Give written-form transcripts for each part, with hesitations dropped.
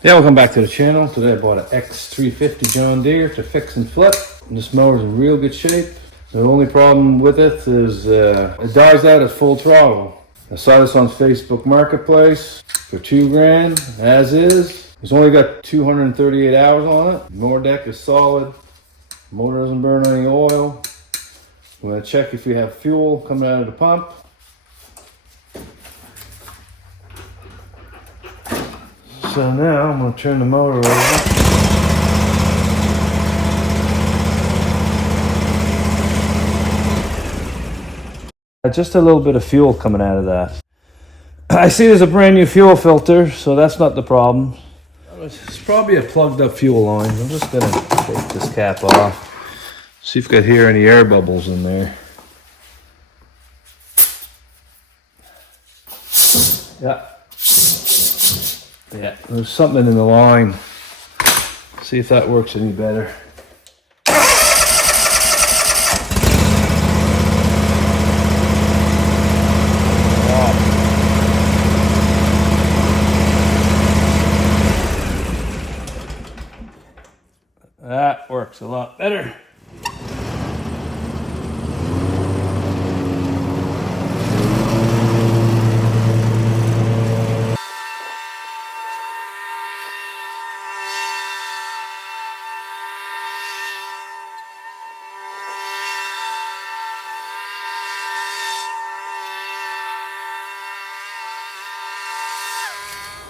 Yeah, welcome back to the channel. Today I bought an X350 John Deere to fix and flip. And this mower's in real good shape. The only problem with it is it dies out at full throttle. I saw this on Facebook Marketplace for $2,000, as is. It's only got 238 hours on it. Mower deck is solid. Motor doesn't burn any oil. I'm going to check if we have fuel coming out of the pump. So now I'm going to turn the motor over. Just a little bit of fuel coming out of that. I see there's a brand new fuel filter, so that's not the problem. It's probably a plugged up fuel line. I'm just going to take this cap off. See if I can hear any air bubbles in there. Yeah, there's something in the line. See if that works any better. That works a lot better.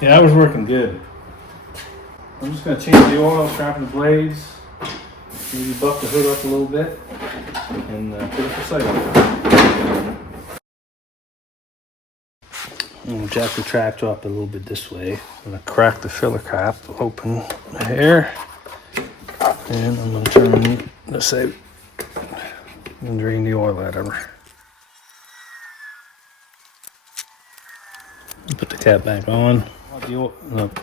Yeah, that was working good. I'm just going to change the oil, sharpen the blades, maybe buff the hood up a little bit, and put it for cycle. I'm going to jack the tractor up a little bit this way. I'm going to crack the filler cap, open the air, and I'm going to turn the save and drain the oil out of her. Put the cap back on.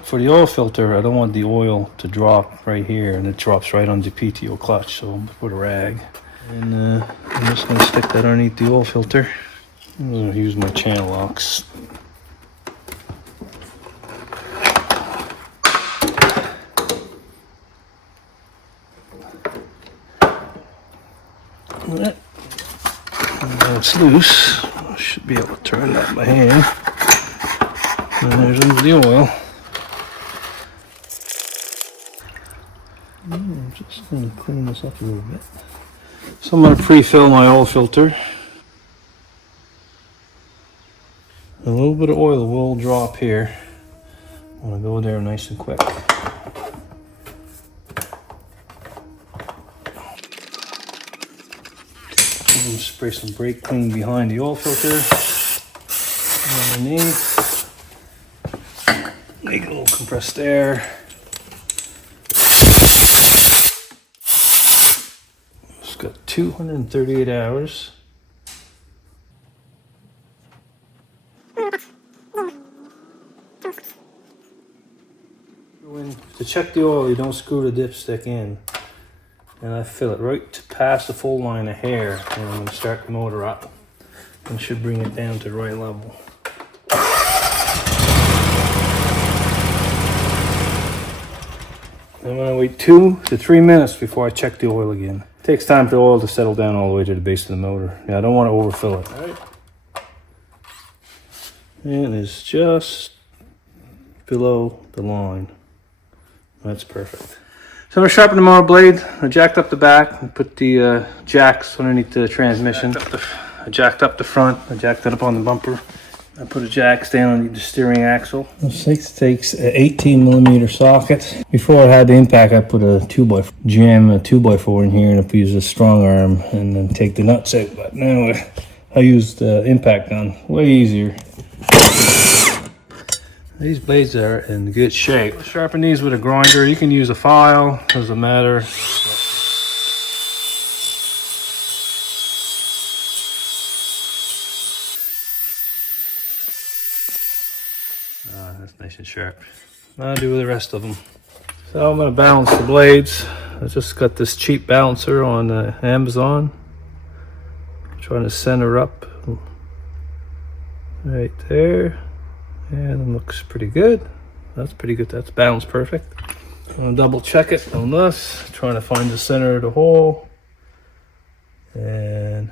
For the oil filter, I don't want the oil to drop right here, and it drops right on the PTO clutch, so I'm going to put a rag. And I'm just going to stick that underneath the oil filter. I'm going to use my channel locks. Now it's loose. I should be able to turn that by hand. And there's the oil. I'm just going to clean this up a little bit. So I'm going to pre-fill my oil filter. A little bit of oil will drop here. I'm going to go there nice and quick. I'm going to spray some brake clean behind the oil filter. Underneath. Make a little compressed air. It's got 238 hours. To check the oil, you don't screw the dipstick in. And I fill it right to past the full line of hair. And I'm going to start the motor up. And should bring it down to the right level. I'm going to wait 2 to 3 minutes before I check the oil again. It takes time for the oil to settle down all the way to the base of the motor. Yeah, I don't want to overfill it. All right. And it's just below the line. That's perfect. So I'm going to sharpen the motor blade. I jacked up the back and put the jacks underneath the transmission. I jacked up the front. I jacked it up on the bumper. I put a jack stand on the steering axle. This takes an 18mm socket. Before I had the impact, I put a 2x4, jam a 2x4 in here, and I use a strong arm and then take the nuts out. But now I used the impact gun, way easier. These blades are in good shape. Sharpen these with a grinder. You can use a file, doesn't matter. That's nice and sharp. I'll do the rest of them. So I'm going to balance the blades. I just got this cheap balancer on Amazon. I'm trying to center up right there. And it looks pretty good. That's pretty good. That's balanced perfect. I'm gonna double check it on this, trying to find the center of the hole. And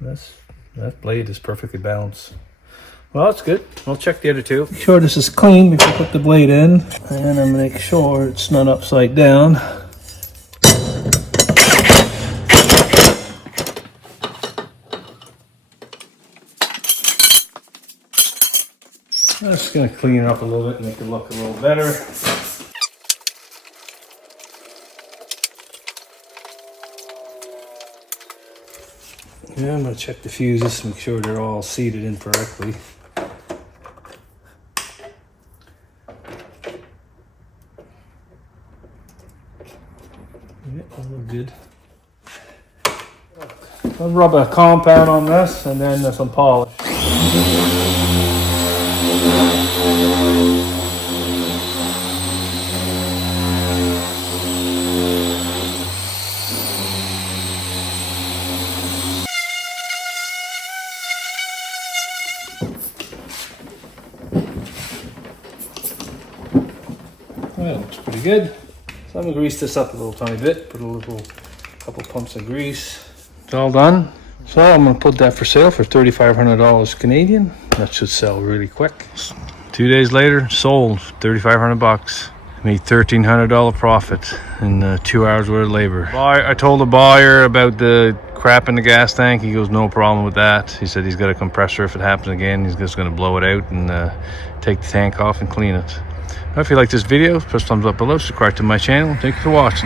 that blade is perfectly balanced. Well, that's good. I'll check the other two. Make sure this is clean before I put the blade in. And I'm gonna make sure it's not upside down. I'm just going to clean it up a little bit and make it look a little better. Yeah, I'm going to check the fuses, make sure they're all seated in correctly. Yeah, that looks good. I'll rub a compound on this and then some polish. Well, that looks pretty good. So I'm gonna grease this up a little tiny bit, put a couple pumps of grease. It's all done. So I'm gonna put that for sale for $3,500 Canadian. That should sell really quick. 2 days later, sold, 3,500 bucks. Made $1,300 profit in 2 hours worth of labor. I told the buyer about the crap in the gas tank. He goes, no problem with that. He said he's got a compressor. If it happens again, he's just gonna blow it out and take the tank off and clean it. If you like this video, press thumbs up below, subscribe to my channel. Thank you for watching.